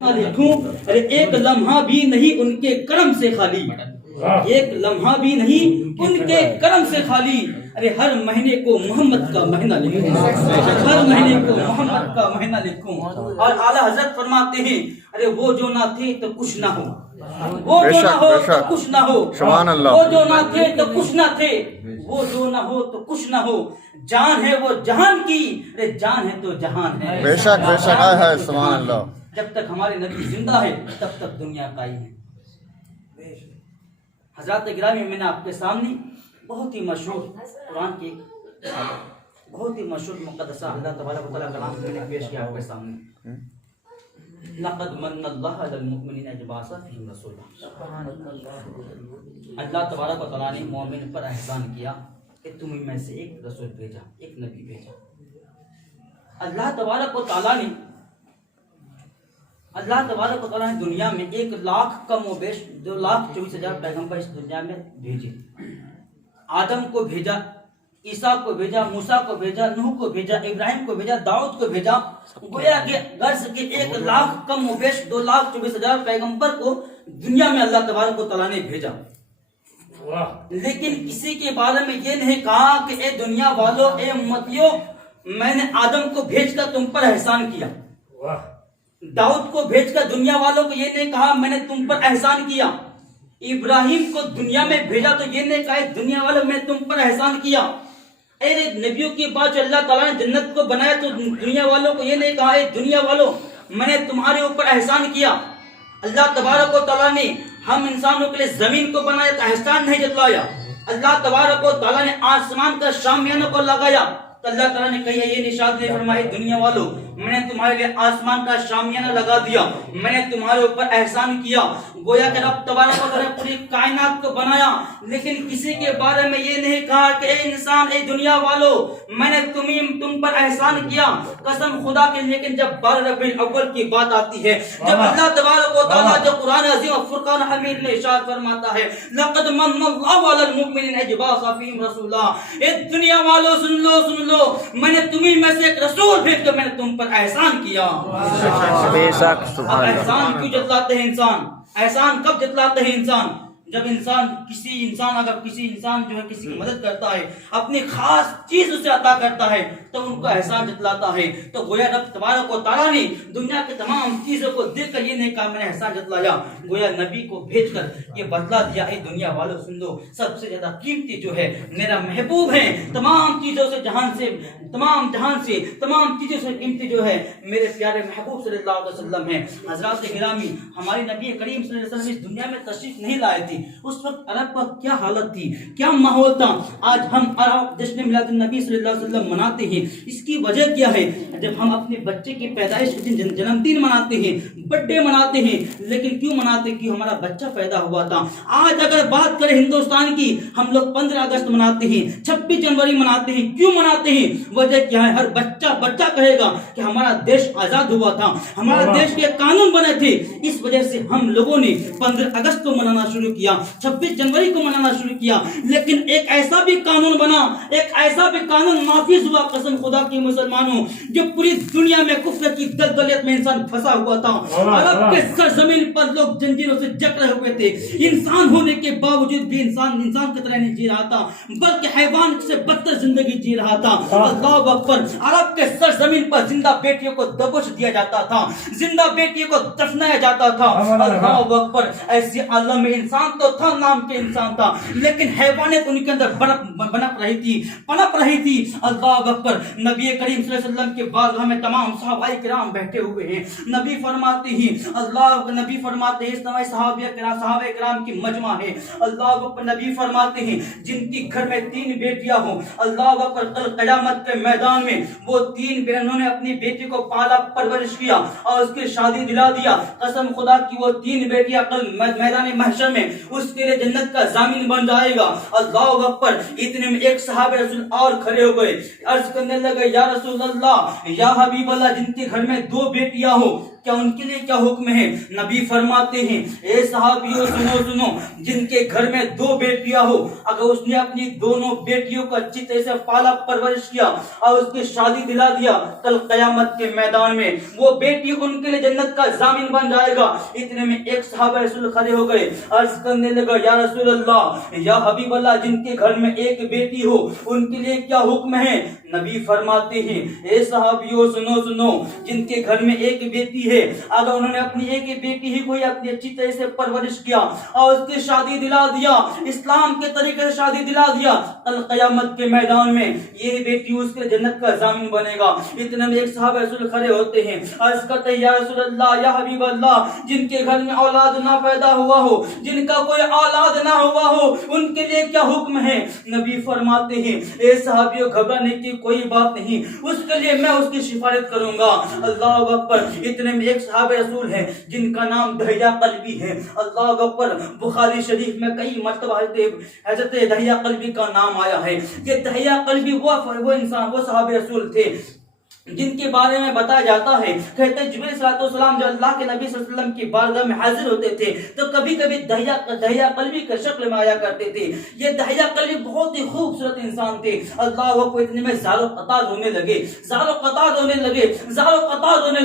لکھوں، ارے ایک لمحہ بھی نہیں ان کے کرم سے خالی، ایک لمحہ بھی نہیں ان کے کرم سے خالی، ارے ہر مہینے کو محمد کا مہینہ لکھوں، ہر مہینے کو محمد کا مہینہ لکھوں۔ اور اعلیٰ حضرت فرماتے ہیں ارے وہ جو نہ تھے تو کچھ نہ ہو، وہ جو نہ ہو تو کچھ نہ ہو، وہ جو نہ تھے تو کچھ نہ تھے، وہ جو نہ ہو تو کچھ نہ ہو، جان ہے وہ جہان کی، ارے جان ہے تو جہان ہے، بے شک بے شک، آئے ہے سبحان اللہ۔ جب تک ہمارے نبی زندہ ہے تب تک دنیا قائم ہے۔ حضرات گرامی، میں نے آپ کے سامنے بہت ہی مشہور قرآن کی بہت ہی مشہور مقدسہ اللہ تبارک و تعالیٰ کلام میں نے پیش کیا آپ کے سامنے۔ لقد من اللہ علی المؤمنین اذ بعث فیہم رسولا، اللہ تبارک و تعالیٰ نے مومن پر احسان کیا کہ تمہیں میں سے ایک رسول بھیجا، ایک نبی بھیجا۔ اللہ تبارک و تعالیٰ نے دنیا میں 1,00,000 کم و بیش 2,24,000 پیغمبر اس دنیا میں بھیجے۔ آدم کو بھیجا، عیسیٰ کو بھیجا، موسیٰ کو بھیجا، نوح کو بھیجا، ابراہیم کو بھیجا، داؤد کو بھیجا۔ گویا کہ غرض کہ 1,00,000 کم و بیش 2,24,000 پیغمبر کو دنیا میں اللہ تبارک و تعالیٰ نے بھیجا، لیکن کسی کے بارے میں یہ نہیں کہا کہ اے دنیا والوں، اے امتیوں، میں نے آدم کو بھیج کر تم پر احسان کیا۔ داؤد کو بھیج کر دنیا والوں کو یہ نہیں کہا میں نے تم پر احسان کیا۔ ابراہیم کو دنیا میں بھیجا تو یہ نہیں کہا دنیا والوں میں تم پر احسان کیا۔ اے نبیوں کے بعد جو اللہ تعالیٰ نے جنت کو بنایا تو دنیا والوں کو یہ نہیں کہا اے دنیا والوں میں نے تمہارے اوپر احسان کیا۔ اللہ تبارک و تعالیٰ نے ہم انسانوں کے لیے زمین کو بنایا تو احسان نہیں جتلایا۔ اللہ تبارک و تعالیٰ نے آسمان کا شامیانہ کو لگایا تو اللہ تعالیٰ نے کہا یہ نشاد نے فرمایا دنیا والوں میں نے تمہارے لیے آسمان کا شامیانہ لگا دیا، میں نے تمہارے اوپر احسان کیا۔ گویا کہ رب تبارک و تعالیٰ نے پوری کائنات کو بنایا، لیکن کسی کے بارے میں یہ نہیں کہا کہ اے انسان، اے دنیا والوں میں نے تم پر احسان کیا۔ قسم خدا کی، لیکن جب 12 ربیع الاول کی بات آتی ہے، جب اللہ تبارک و تعالیٰ جو قرآن عظیم اور فرقان حمید میں ارشاد فرماتا ہے لقد من اللہ علی المؤمنین اذ بعث فیہم رسولا، اے دنیا والوں سن لو میں نے تمہیں میں سے ایک رسول بھیج کر میں نے تم پر احسان کیا۔ اب احسان کیوں جتلاتے ہیں انسان؟ احسان کب جتلاتے ہیں انسان؟ جب کسی انسان جو ہے کسی کی مدد کرتا ہے، اپنی خاص چیز اسے عطا کرتا ہے تو ان کا احسان جتلاتا ہے۔ تو گویا رب تبارک و تعالیٰ نے دنیا کے تمام چیزوں کو دیکھ کر یہ نہیں کہا میں نے احسان جتلایا، گویا نبی کو بھیج کر یہ بدلا دیا اے دنیا والوں سن لو، سب سے زیادہ قیمتی جو ہے میرا محبوب ہے، تمام چیزوں سے تمام چیزوں سے قیمتی جو ہے میرے پیارے محبوب صلی اللہ علیہ وسلم ہے۔ حضرات گرامی، ہمارے نبی کریم صلی اللہ علیہ وسلم اس دنیا میں تشریف نہیں لائے تھے، اس وقت عرب کا کیا حالت تھی، کیا ماحول تھا۔ آج ہم عرب جشن میلاد النبی صلی اللہ علیہ وسلم مناتے ہیں، اس کی وجہ کیا ہے؟ جب ہم اپنے بچے کی پیدائش کے دن جنم دن مناتے ہیں، برتھ ڈے مناتے ہیں، لیکن کیوں مناتے؟ کہ ہمارا بچہ پیدا ہوا تھا۔ آج اگر بات کریں ہندوستان کی، ہم لوگ 15 اگست مناتے ہیں، 26 جنوری مناتے ہیں، کیوں مناتے ہیں؟ وجہ کیا ہے؟ ہر بچہ کہے گا کہ ہمارا دیش آزاد ہوا تھا، ہمارا دیش کے قانون بنے تھے، اس وجہ سے ہم لوگوں نے 15 اگست کو منانا شروع کیا، 26 جنوری کو منانا شروع کیا۔ لیکن ایک ایسا بھی قانون بنا، ایک ایسا بھی قانون نافذ ہوا، قسم خدا کی مسلمانوں، جو پوری دنیا میں کفر کی دلدلیت میں انسان پھنسا ہوا تھا۔ عرب کے سرزمین پر لوگ زنجیروں سے جکڑے ہوئے تھے، انسان ہونے کے باوجود بھی انسان کی طرح نہیں جی رہا تھا، بلکہ حیوان سے بدتر زندگی جی رہا تھا۔ اللہ اکبر! عرب کے سرزمین پر زندہ بیٹیوں کو دبوچ دیا جاتا تھا، زندہ بیٹیوں کو دفنایا جاتا تھا۔ اللہ اکبر! ایسی عالم میں انسان تو تھا، نام کے انسان تھا، لیکن حیوانیت ان کے اندر بنپ رہی تھی، پنپ رہی تھی۔ اللہ اکبر! نبی کریم صلی اللہ علیہ وسلم کے بارگاہ میں تمام صحابہ کرام بیٹھے ہوئے ہیں، نبی فرماتے ہیں صحابہ کرام کی مجمع ہے۔ اللہ اکبر! نبی فرماتے ہیں جن کی گھر میں 3 بیٹیاں ہوں، اللہ اکبر، کل قیامت کے میدان میں وہ 3 بہنوں نے اپنی بیٹی کو پالا پرورش کیا اور اس کی شادی دلا دیا، قسم خدا کی وہ 3 بیٹیاں کل میدان محشر میں اس کے لیے جنت کا ضامن بن جائے گا۔ اللہ اکبر! اتنے میں ایک صحابہ رسول اور کھڑے ہو گئے، عرض کرنے لگے یا رسول اللہ، یا حبیب اللہ، جن کے گھر میں 2 بیٹیاں ہوں क्या उनके लिए क्या हुक्म है? नबी फरमाते हैं, ए सहाबियों सुनो सुनो, जिनके घर में 2 बेटियां हो, अगर उसने अपनी दोनों बेटियों को अच्छी तरह से पाला परवरिश किया और उसकी शादी दिला दिया, कल कयामत के मैदान में वो बेटी उनके लिए जन्नत का जामिन बन जाएगा। इतने में एक सहाबा रसूल खड़े हो गए, अर्ज करने लगा, या रसूल अल्लाह, या हबीब अल्लाह, जिनके घर में एक बेटी हो उनके लिए क्या हुक्म है? नबी फरमाते हैं, ए सहाबियों सुनो सुनो, जिनके घर में एक बेटी है, अगर उन्होंने अपनी एक बेटी ही कोई अपनी अच्छी तरह से परवरिश किया और उसकी शादी दिला दिया, इस्लाम के तरीके से शादी दिला दिया, कल कयामत के मैदान में ये बेटी उसके जन्नत का जामिन बनेगा। इतने में एक सहाबा रसूल खड़े होते हैं, अर्ज करते हैं, या रसूल अल्लाह, या हबीब अल्लाह, जिनके घर में औलाद ना पैदा हुआ हो, जिनका कोई औलाद ना हुआ हो, उनके लिए क्या हुक्म है? नबी फरमाते हैं, ए सहाबियों, घबराने की कोई बात नहीं, उसके लिए मैं उसकी सिफारिश करूंगा। अल्लाह अकबर। इतने में एक सहाबा रसूल है जिनका नाम दहिया कल्बी है। अल्लाह अकबर। बुखारी शरीफ में कई मर्तबा हजरत दहिया कल्बी का नाम आया है कि दहिया कल्बी वो इंसान, वो सहाबा रसूल थे जिनके बारे में बताया जाता है, कहते हैं जिब्रील सलाम जब अल्लाह के नबी सल्लल्लाहु अलैहि वसल्लम की बारगाह में हाजिर होते थे तो कभी कभी दहिया कल्बी के शक्ल में आया करते थे। ये दहिया कल्बी बहुत ही खूबसूरत इंसान थे। अल्लाह को इतने में ज़ारो कतार रोने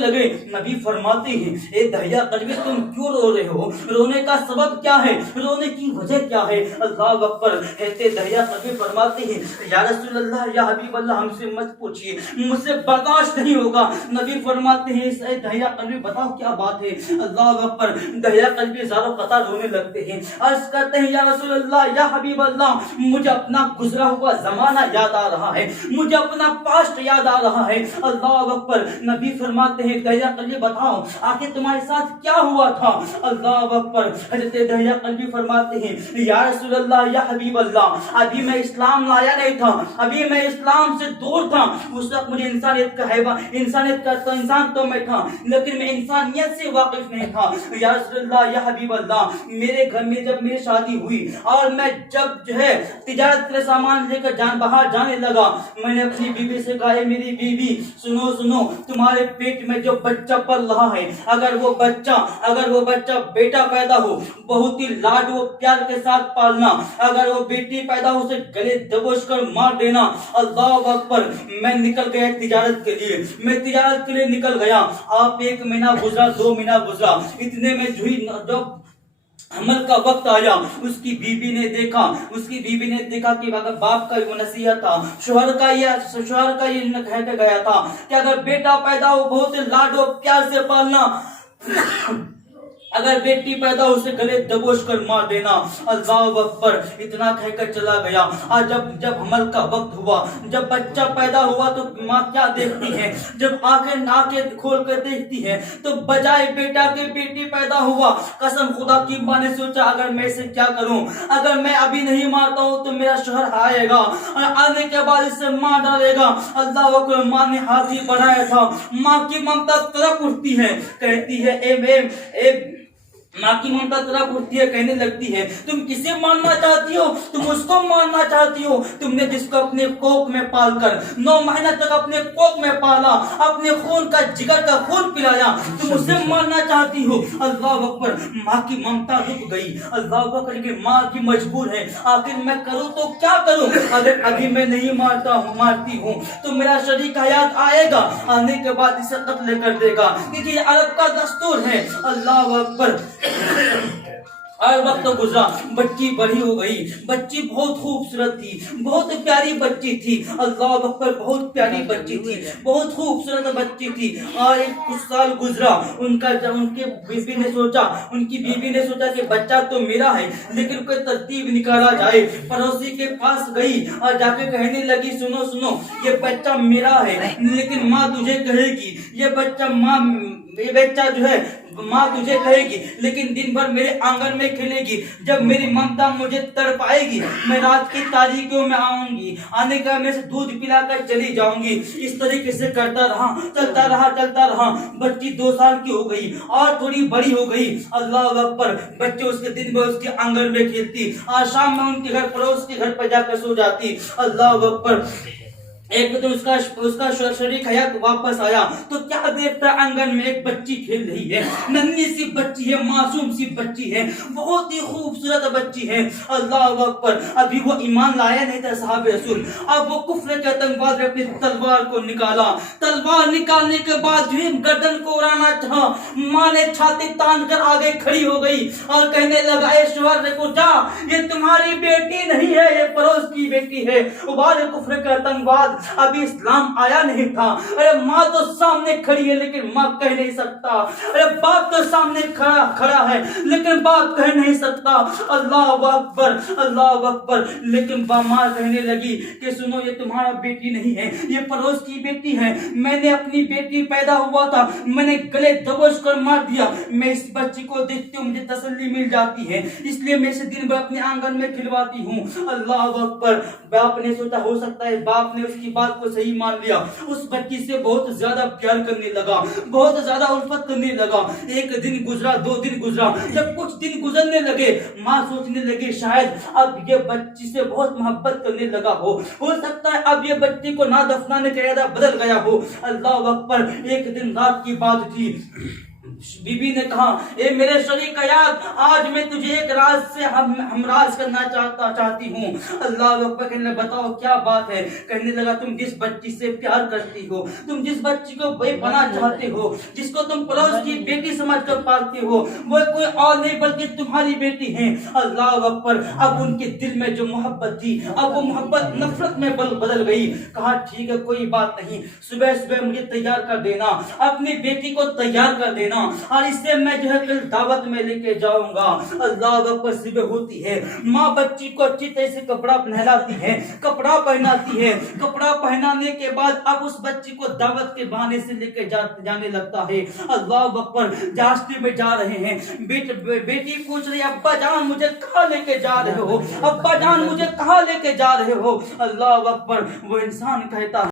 लगे। नबी फरमाते हैं, ए दहिया कल्बी, तुम क्यों रो रहे हो? रोने का सबब क्या है? रोने की वजह क्या है? अल्लाह अकबर। कहते दहिया कल्बी फरमाते हैं, या रसूल अल्लाह, या हबीब अल्लाह, हमसे मत पूछिए, मुझसे बर्दाश्त नहीं होगा। नबी फरमाते हैं, दहिया कल्बी, बताओ क्या बात है? अल्लाह अकबर। दहिया कल्बी ज़ारो कतार रोने लगते हैं, अर्ज करते हैं, या रसूल अल्लाह, या हबीब अल्लाह, मुझे अपना गुजरा हुआ जमाना याद आ रहा है, मुझे अपना पास्ट याद आ रहा है। अल्लाह अकबर। नबी फरमाते हैं, दहिया कल्बी, बताओ आखिर तुम्हारे साथ क्या हुआ था? अल्लाह अकबर। हजरत दहिया कल्बी फरमाते हैं, या रसूल अल्लाह, या हबीब अल्लाह, अभी मैं इस्लाम लाया नहीं था, अभी मैं इस्लाम से दूर था। उस वक्त मुझे इंसानियत का तो इंसान तो मैं था, लेकिन मैं इंसानियत से वाकिफ नहीं था। या रसूल अल्लाह, या हबीब अल्लाह, मेरे घर में जब मेरी शादी हुई और मैं जब जो है तिजारत के सामान लेकर बाहर जाने लगा, मैंने अपनी बीवी से कहा, मेरी बीवी सुनो सुनो, तुम्हारे पेट में जो बच्चा पल रहा है, अगर वो बच्चा बेटा पैदा हो, बहुत ही लाड वो प्यार के साथ पालना, अगर वो बेटी पैदा हो, उसे गले दबोच कर मार देना। अल्लाह अकबर। मैं निकल गया तिजारत के लिए निकल गया। आप 1 महीना गुजरा, 2 महीना गुजरा, इतने में जब अमल का वक्त आया, उसकी बीबी ने देखा कि अगर बाप का वो नसीहत था, शोहर का ये कहते गया था कि अगर बेटा पैदा हो, बहुत लाडो प्यार से पालना, अगर बेटी पैदा उसे गले दबोच कर मार देना। अल्लाह अकबर। इतना कहकर चला गया। और जब हमल का वक्त हुआ, जब बच्चा पैदा हुआ तो माँ क्या देखती है? जब आंखें खोल कर देखती है तो बजाय बेटा के बेटी पैदा हुआ। कसम खुदा की माँ ने सोचा, अगर मैं इसे क्या करूं, अगर मैं अभी नहीं मारता हूं तो मेरा शोहर आएगा और आने के बाद इसे मार डालेगा। अल्लाह अकबर। माँ ने हाथ ही बढ़ाया था। माँ की ममता तड़प उठती है, कहती है माँ की ममता तरफ उठती है, कहने लगती है, तुम किसे मारना चाहती हो? तुम उसको मारना चाहती हो? तुमने जिसको अपने कोख में पालकर 9 महीना तक अपने कोख में पाला, अपने खून का जिगर का खून पिलाया, तुम उसे मारना चाहती हो? अल्लाह अकबर। माँ की ममता रुक गई। अल्लाह अकबर की माँ की मजबूर है, आखिर मैं करूँ तो क्या करूँ? अगर अभी मैं नहीं मारती हूँ तो मेरा शरीक हयात आएगा, आने के बाद इसे कत्ल कर देगा, क्योंकि अरब का दस्तूर है। अल्लाह अकबर। और वक्त तो गुजरा, बच्ची बड़ी हो गई, बच्ची बहुत खूबसूरत थी, बहुत प्यारी बच्ची थी। अल्लाह अकबर। बहुत प्यारी बच्ची थी, बहुत खूबसूरत बच्ची थी। और कुछ साल गुजरा, उनकी बीवी ने सोचा कि बच्चा तो मेरा है, लेकिन कोई तरतीब निकाला जाए। पड़ोसी के पास गई और जाके कहने लगी, सुनो सुनो, ये बच्चा मेरा है, लेकिन माँ तुझे कहेगी, ये बच्चा जो है माँ तुझे कहेगी, लेकिन दिन भर मेरे आंगन में खेलेगी। जब मेरी ममता मुझे तड़पाएगी, मैं रात की तारीकियों में आऊंगी, आने का मैं से दूध पिलाकर चली जाऊंगी। इस तरीके से करता चलता रहा। बच्ची 2 साल की हो गई और थोड़ी बड़ी हो गई। अल्लाह अकबर। बच्चे उसके दिन भर उसके आंगन में खेलती और शाम में उनके घर, पड़ोस के घर पर जाकर सो जाती। अल्लाह अकबर। एक दिन उसका शरीक हयात वापस आया तो क्या देखता है, आंगन में एक बच्ची खेल रही है, नन्ही सी बच्ची है, मासूम सी बच्ची है, बहुत ही खूबसूरत बच्ची है। अल्लाह अकबर। अभी वो ईमान लाया नहीं था साहब रसूल, अब वो कुफ्र के आतंकवाद ने अपनी तलवार को निकाला। तलवार निकालने के बाद जो गर्दन को उड़ाना चाहा, माँ ने छाती तान कर आगे खड़ी हो गई और कहने लगा, ए शोहर देखो जा, ये तुम्हारी बेटी नहीं है, ये पड़ोस की बेटी है। उबार कुफ्र का आतंकवाद, अभी इस्लाम आया नहीं था। अरे माँ तो सामने खड़ी है लेकिन माँ कह नहीं सकता, अरे बाप तो सामने खड़ा है लेकिन बाप कह नहीं सकता। अल्लाह अकबर, अल्लाह अकबर। लेकिन माँ कहने लगी कि सुनो, ये तुम्हारा बेटी नहीं है, ये पड़ोस की बेटी है। मैंने अपनी बेटी पैदा हुआ था, मैंने गले दबोच कर मार दिया। मैं इस बच्ची को देखती हूँ, मुझे तसल्ली मिल जाती है, इसलिए मैं इसे दिन भर अपने आंगन में खिलवाती हूँ। अल्लाह अकबर। बाप ने सोचा हो सकता है बाप ने उसकी बात को सही मान लिया, उस बच्ची से बहुत ज्यादा प्यार करने लगा, बहुत ज्यादा उल्फत करने लगा। एक दिन गुजरा, 2 दिन गुजरा, जब कुछ दिन गुजरने लगे, माँ सोचने लगी शायद अब ये बच्ची से बहुत मोहब्बत करने लगा हो सकता है अब ये बच्ची को ना दफनाने का इरादा बदल गया हो। अल्लाह अकबर। एक दिन रात की बात थी, बीबी ने कहा, ए मेरे शरीक हयात, आज मैं तुझे एक राज से हम राज करना चाहती हूँ। अल्लाह अकबर। कहने बताओ क्या बात है। कहने लगा, तुम जिस बच्ची से प्यार करती हो, तुम जिस बच्ची को भाई बना चाहते हो, जिसको तुम पड़ोस की बेटी समझ कर पालते हो, वो कोई और नहीं बल्कि तुम्हारी बेटी है। अल्लाह अकबर। अब उनके दिल में जो मोहब्बत थी, अब वो मोहब्बत नफरत में बदल गई। कहा ठीक है कोई बात नहीं, सुबह सुबह मुझे तैयार कर देना, अपनी बेटी को तैयार कर देना और इससे मैं जो है कल दावत में लेके जाऊंगा। अल्लाह अकबर। सुबह होती है, माँ बच्ची को अच्छी तरह से कपड़ा पहनाती है, कपड़ा पहनाती है। कपड़ा पहनाने के बाद अब उस बच्ची को दावत के बहाने से लेके जाने लगता है। अल्लाह अकबर। रास्ते में जा रहे हैं, बेटी पूछ रही, अब्बा जान मुझे कहाँ लेके जा रहे हो, अब्बा जान मुझे कहाँ लेके जा रहे हो। अल्लाह अकबर। वो इंसान कहता है,